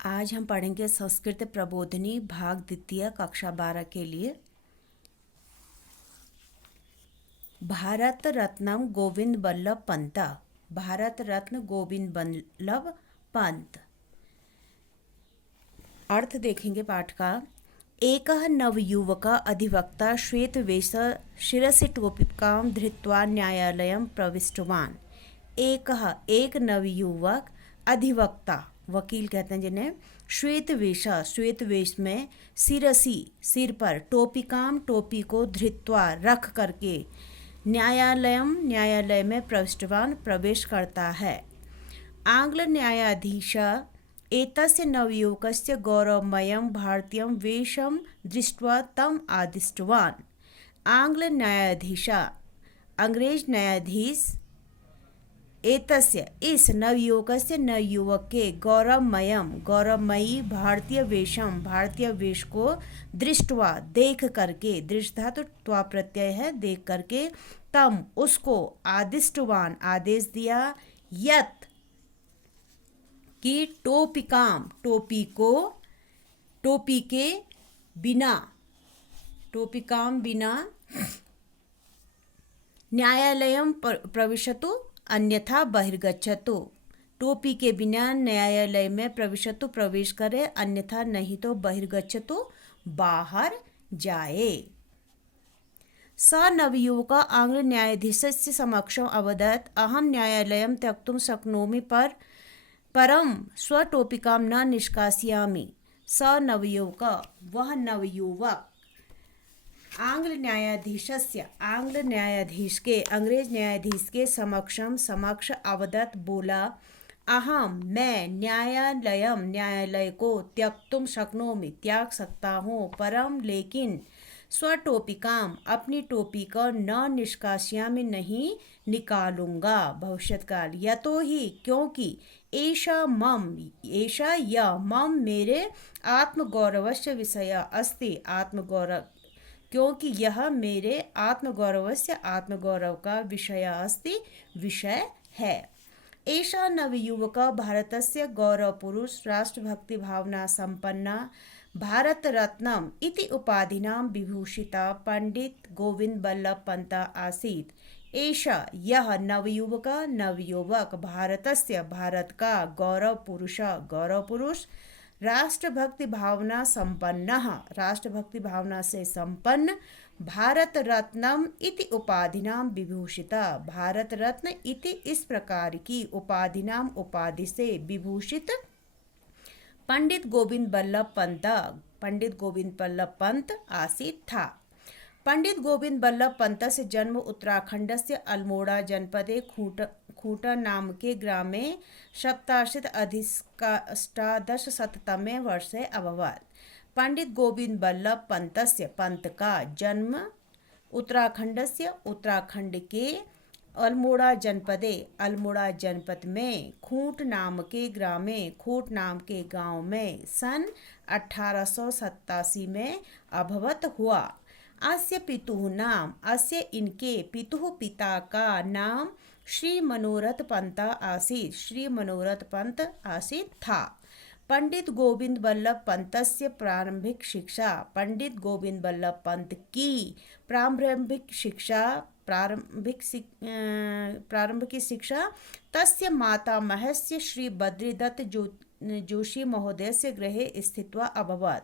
आज हम पढ़ेंगे संस्कृत प्रबोधिनी भाग द्वितीय कक्षा 12 के लिए। भारत रत्नम गोविंद बल्लभ पंत। भारत रत्न गोविंद बल्लभ पंत। अर्थ देखेंगे पाठ का। एकः नवयुवकः अधिवक्ता श्वेतवेष शिरसि टोपिकां धृत्वा न्यायालयं प्रविष्टवान्। एक नवयुवक अधिवक्ता, वकील कहते हैं जिन्हें, श्वेत वेश में, सिरसी सिर पर, टोपिकाम टोपी को, धृत्वा रख करके, न्यायालय में प्रविष्टवान प्रवेश करता है। आंग्ल न्यायाधीश एतस्य नवयुवकस्य गौरवमयं भारतीयं वेशं दृष्ट्वा तम् आदिष्टवान्। आंग्ल न्यायाधीश, अंग्रेज न्यायाधीश, एतस्य इस नवयुवकस्य नवयुवक के गौरवमयी भारतीय वेश को दृष्टवा देख करके, दृष्टा तो त्वा प्रत्यय है, देख करके, तम उसको, आदिष्टवान आदेश दिया, यत कि टोपिकाम टोपी को, टोपी के बिना, टोपिकाम बिना, न्यायालयम प्रविशतु अन्यथा बहिर्गच्छतु, टोपी के बिना न्यायालय में प्रविशतु प्रवेश करे, अन्यथा नहीं तो बहिर्गच्छतु बाहर जाए। स नवयुवक आंग्ल न्यायाधीशस्य समक्षम अवदत् अहं न्यायालयं त्यक्तुं शक्नोमि परम स्वटोपिकां न निष्कासयामि। स नवयुवक, वह नवयुवक, अंग्रेज न्यायाधीश के समक्ष अवदत बोला, अहम मैं, न्यायालय को, त्यक्तुम शक्नोमि त्याग सकता हूँ, परम लेकिन, स्वटोपिकाम अपनी टोपी को, न निष्कासयामि नहीं निकालूंगा, भविष्यत्काल, यतो ही क्योंकि, एषा यह मम मेरे आत्मगौरवस्य विषय अस्ति, आत्मगौरव, क्योंकि यह मेरे आत्मगौरव का विषय है। एषा नवयुवक भारतस्य गौरवपुरुष राष्ट्रभक्ति भावना संपन्ना भारत रत्नम इति उपाधिनां विभूषिता पंडित गोविंद बल्लभ पंत आसीत्। एषा यह नवयुवक भारतस्य भारत का गौरवपुरुष राष्ट्रभक्ति भावना से संपन्न भारत रत्नम इति उपाधिनां विभूषिता, भारत रत्न इति इस प्रकार की उपाधि से विभूषित पंडित गोविंद बल्लभ पंत आसीत् था। पंडित गोविंद बल्लभ पंत से जन्म उत्तराखंड से अल्मोड़ा जनपदे खूंटा नाम के ग्रामे सप्ताशीत अष्टादशशततमे वर्षे अभवत्। पंडित गोविंद बल्लभ पंत का जन्म उत्तराखंड के अल्मोड़ा जनपद में खूंट नाम के गांव में सन 1887 में अभवत हुआ। अस्य इनके पिता का नाम श्री मनोरथ पंत आसीत् था। पंडित गोविंद बल्लभ पंतस्य प्रारंभिक शिक्षा, पंडित गोविंद बल्लभ पंत की प्रारंभिक शिक्षा तस्य मातामहस्य श्री बद्रीदत्त जोशी महोदयस्य गृहे स्थित्वा अभवत्।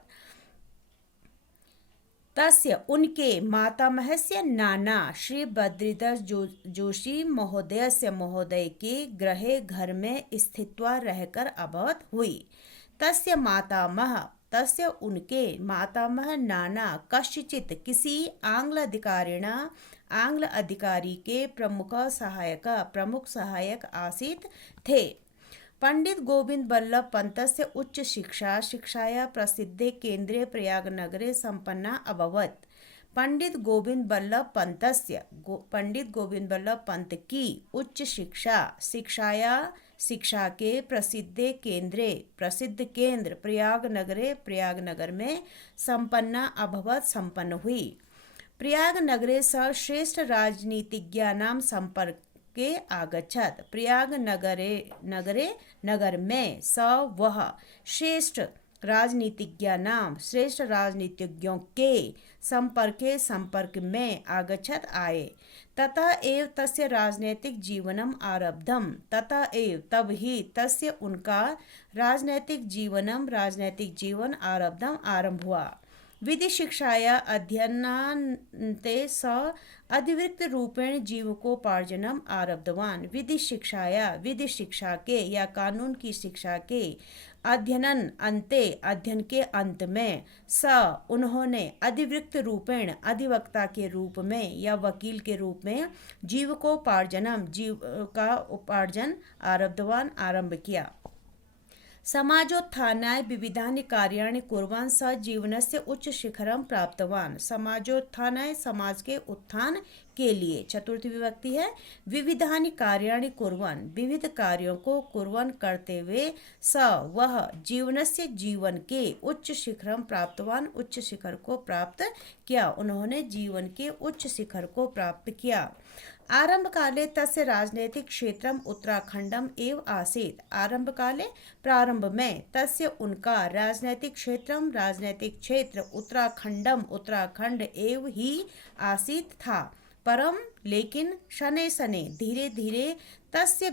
तस्य उनके मातामहस्य नाना श्री बद्रीदत्त जोशी महोदय के घर में स्थित्वा रहकर अभवत हुई। तस्य उनके मातामह नाना कश्चित किसी आंग्ल अधिकारी के प्रमुख सहायक आसीत् थे। पंडित गोविंद बल्लभ पंतस्य उच्च शिक्षाया प्रसिद्धे केंद्रे प्रयागनगरे संपन्ना अभवत्। पंडित गोविंद पंत की उच्च शिक्षा के प्रसिद्ध केंद्र प्रयागनगर में संपन्न हुई। प्रयागनगरे स श्रेष्ठ राजनीतिज्ञानां के आगच्छत्। प्रयाग नगर में स वह श्रेष्ठ राजनीतिज्ञों के संपर्क में आगच्छत् आए। ततः एव तस्य राजनैतिक जीवनम आरब्धम। ततः एव तब ही तस्य उनका राजनैतिक जीवन आरंभ हुआ। विधि शिक्षाया अध्ययनान्ते स अधिवृत्त रूपेण जीविकोपार्जनम आरब्धवान। विधि शिक्षा के या कानून की शिक्षा के अध्ययन के अंत में उन्होंने अधिवृत्त रूपेण अधिवक्ता के रूप में या वकील के रूप में जीव का उपार्जन आरंभ किया। समाजोत्थानाय विविधानि कार्याणि कुर्वन् स जीवनस्य उच्च शिखरं प्राप्तवान। समाजोत्थानाय समाज के उत्थान के लिए, चतुर्थी विभक्ति है, विविधानि कार्याणि कुर्वन् विविध कार्यों को कुर्वन् करते हुए वह जीवन के उच्च शिखरं प्राप्तवान उच्च शिखर को प्राप्त किया। उन्होंने जीवन के उच्च शिखर को प्राप्त किया। आरंभ काले तस्य राजनैतिक क्षेत्रम उत्तराखंडम एव आसीत्। प्रारंभ में तस्य उनका राजनैतिक क्षेत्र उत्तराखंड एव ही आसीत् था। परम लेकिन शनै धीरे धीरे तस्य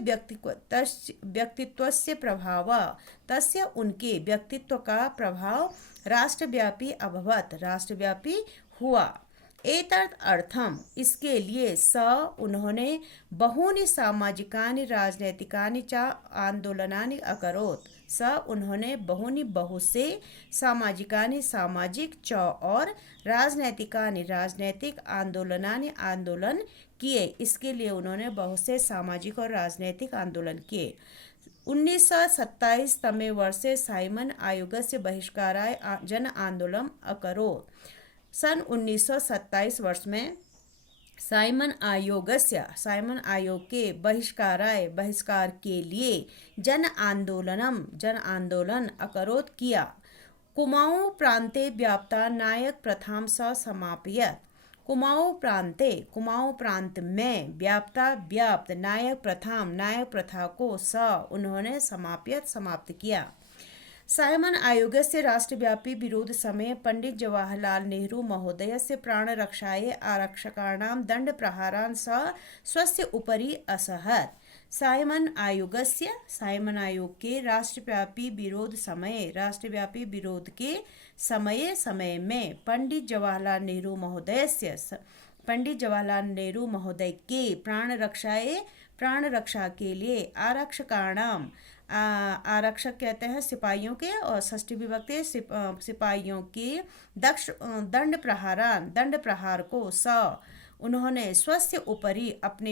व्यक्तित्वस्य प्रभाव तस्य उनके व्यक्तित्व का प्रभाव राष्ट्रव्यापी हुआ। एतत् अर्थम इसके लिए उन्होंने बहूनि सामाजिकानि राजनैतिकानि च आंदोलनानि अकरोत्। उन्होंने बहुत से सामाजिक और राजनैतिक आंदोलन किए। इसके लिए उन्होंने बहुत से सामाजिक और राजनैतिक आंदोलन किए। 1927 तमे वर्षे साइमन आयोगस्य बहिष्काराय जन आंदोलन अकरोत्। सन 1927 वर्ष में साइमन आयोग के बहिष्कार के लिए जन आंदोलन अकरोत् किया। कुमाऊं प्रांते व्याप्ता नायक प्रथाम समापयत्। कुमाऊं प्रांत में व्याप्त नायक प्रथा को उन्होंने समाप्त किया। साइमन आयोगस्य राष्ट्रव्यापी विरोध समये पंडित जवाहरलाल नेहरू महोदयस्य प्राणरक्षायै आरक्षकाणां दण्डप्रहारान् स्वस्य उपरि असहत्। साइमन आयोग के राष्ट्रव्यापी विरोध के समय में पंडित जवाहरलाल नेहरू महोदय के प्राण रक्षा के लिए आरक्षक कहते हैं सिपाहियों के, और षष्ठी विभक्ति सिपाहियों के दंड प्रहार को उन्होंने स्वस्य अपने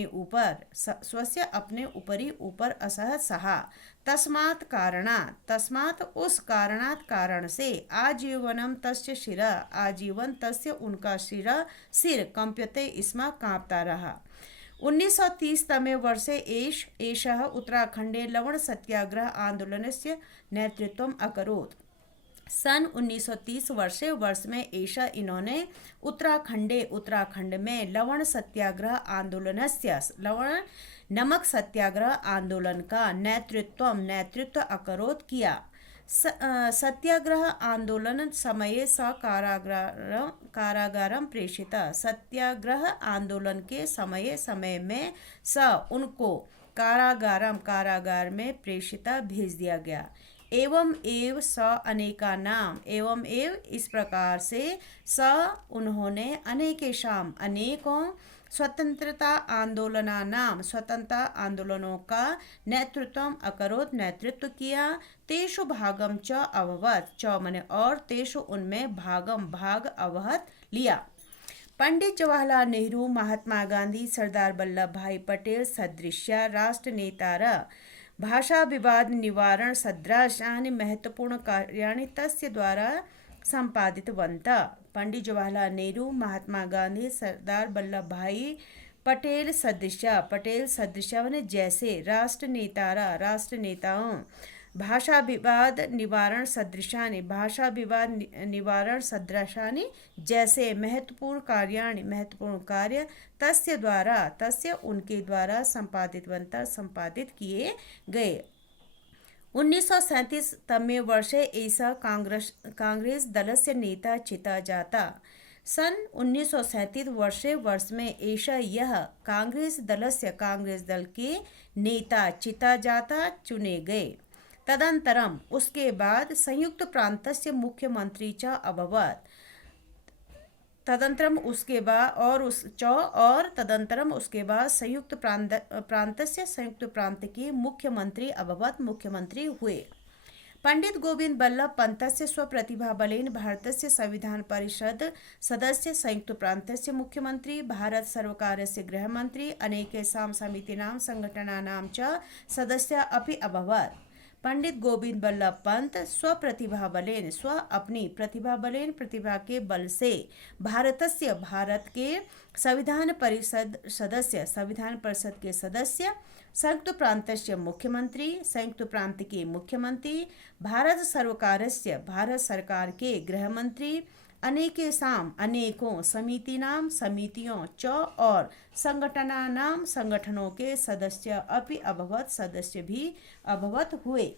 ऊपर असहज सहा। तस्मात् उस कारण से आजीवन तस्य उनका सिर कंप्यते स्म, कांपता रहा। 1930 तमे वर्षे एषः उत्तराखण्डे लवण सत्याग्रह आंदोलनस्य नेतृत्वम् अकरोत्। सन 1930 वर्ष में इन्होंने उत्तराखंड में लवण नमक सत्याग्रह आंदोलन का नेतृत्व अकरोत् किया। सत्याग्रह आंदोलन समये कारागारं प्रेषिता। सत्याग्रह आंदोलन के समय में उनको कारागार में भेज दिया गया। एवं इस प्रकार से उन्होंने अनेकों स्वतंत्रता आंदोलनों का नेतृत्व किया। तेषु भागम च अभवत्, और तेषु उनमें भाग अवहत लिया। पंडित जवाहरलाल नेहरू, महात्मा गांधी, सरदार वल्लभ भाई पटेल सदृश्य राष्ट्रनेतारः भाषा विवाद निवारण सदृशानि महत्वपूर्ण कार्याणि तस्य द्वारा संपादितवन्तः। पंडित जवाहरलाल नेहरू, महात्मा गांधी, सरदार वल्लभ भाई पटेल सदृश माने जैसे राष्ट्रनेताओं भाषा विवाद निवारण सदृशानि जैसे महत्वपूर्ण कार्य तस्य उनके द्वारा संपादित किए गए। 1937 तमे वर्षे एषः कांग्रेस दलस्य नेता चिता जाता। सन 1937 वर्ष में यह कांग्रेस दल के नेता चिता जाता चुने गए। तदनंतरम उसके बाद संयुक्त प्रांतस्य मुख्यमंत्री च अभवत्। तदनंतरम उसके बाद संयुक्त प्रांत के मुख्यमंत्री हुए। पंडित गोविंद बल्लभ पंतस्य स्वप्रतिभाबलेन भारतस्य संविधान परिषद सदस्य, संयुक्त प्रांतस्य मुख्यमंत्री, भारत सर्वकारस्य गृहमंत्री, अनेकेषां समितीनां संघटनानां च सदस्य अपि अभवत्। पंडित गोविंद बल्लभ पंत अपनी प्रतिभा के बल से भारत के संविधान परिषद के सदस्य, संयुक्त प्रांतस्य मुख्यमंत्री, संयुक्त प्रांत के मुख्यमंत्री, भारत सरकार के गृहमंत्री, अनेकों समितियों च और संगठनों के सदस्य भी अभवत हुए।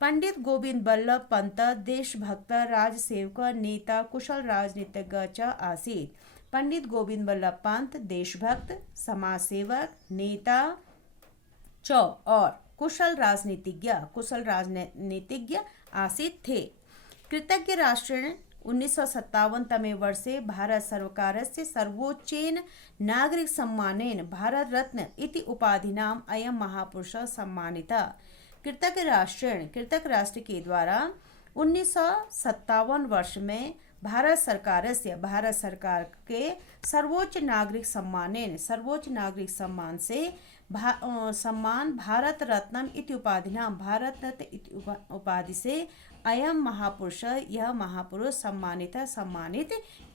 पंडित गोविंद बल्लभ पंत देशभक्त, राजसेवक, नेता, कुशल राजनीतिज्ञ च आसीत्। पंडित गोविंद बल्लभ पंत देशभक्त, समाजसेवक, नेता च और कुशल राजनीतिज्ञ आसीत् थे। कृतज्ञ राष्ट्रेण 1957 तमे वर्षे भारत सर्वकारस्य सर्वोच्चेन नागरिक सम्मानेन भारत रत्न इति उपाधिनाम अयं महापुरुषः सम्मानितः। कृतज्ञ राष्ट्र के द्वारा 1957 वर्ष में भारत सरकार के सर्वोच्च नागरिक सम्मान से भारत रत्नम इति उपाधिनाम उपाधि से अयम महापुरुष यह महापुरुष सम्मानित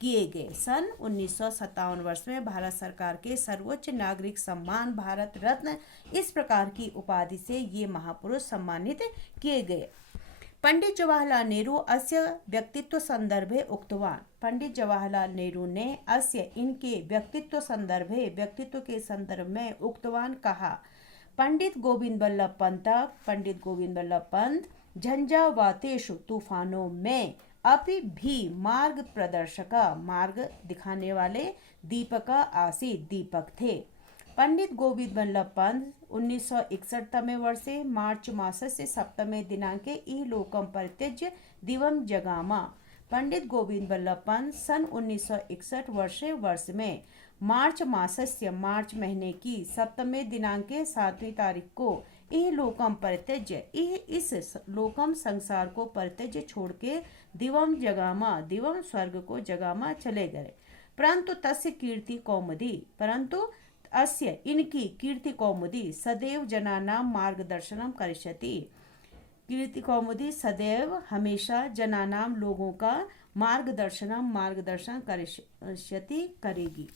किए गए। सन 1957 वर्ष में भारत सरकार के सर्वोच्च नागरिक सम्मान भारत रत्न इस प्रकार की उपाधि से ये महापुरुष सम्मानित किए गए। पंडित जवाहरलाल नेहरू अस्य व्यक्तित्व संदर्भे उक्तवान्। पंडित जवाहरलाल नेहरू ने इनके व्यक्तित्व के संदर्भ में उक्तवान कहा। पंडित गोविंद बल्लभ पंत झंझावातेषु तूफानों में अभी भी मार्ग दिखाने वाले दीपक थे। पंडित गोविंद बल्लभ पंत 1961 तमे वर्षे मार्च मासस्य सप्तमे दिनांके इहलोकं परित्यज्य दिवं जगाम। पंडित गोविंद बल्लभ पंत सन 1961 वर्ष में मार्च महीने की सप्तमे दिनांके 7वीं तारीख को इहलोकं परित्यज्य इस लोकम संसार को परित्यज्य छोड़ के दिवम स्वर्ग को जगामा चले गए। परंतु इनकी कीर्ति कौमुदी सदैव जनानां मार्गदर्शनम करिष्यति। कीर्ति कौमुदी सदैव हमेशा लोगों का मार्गदर्शन करेगी।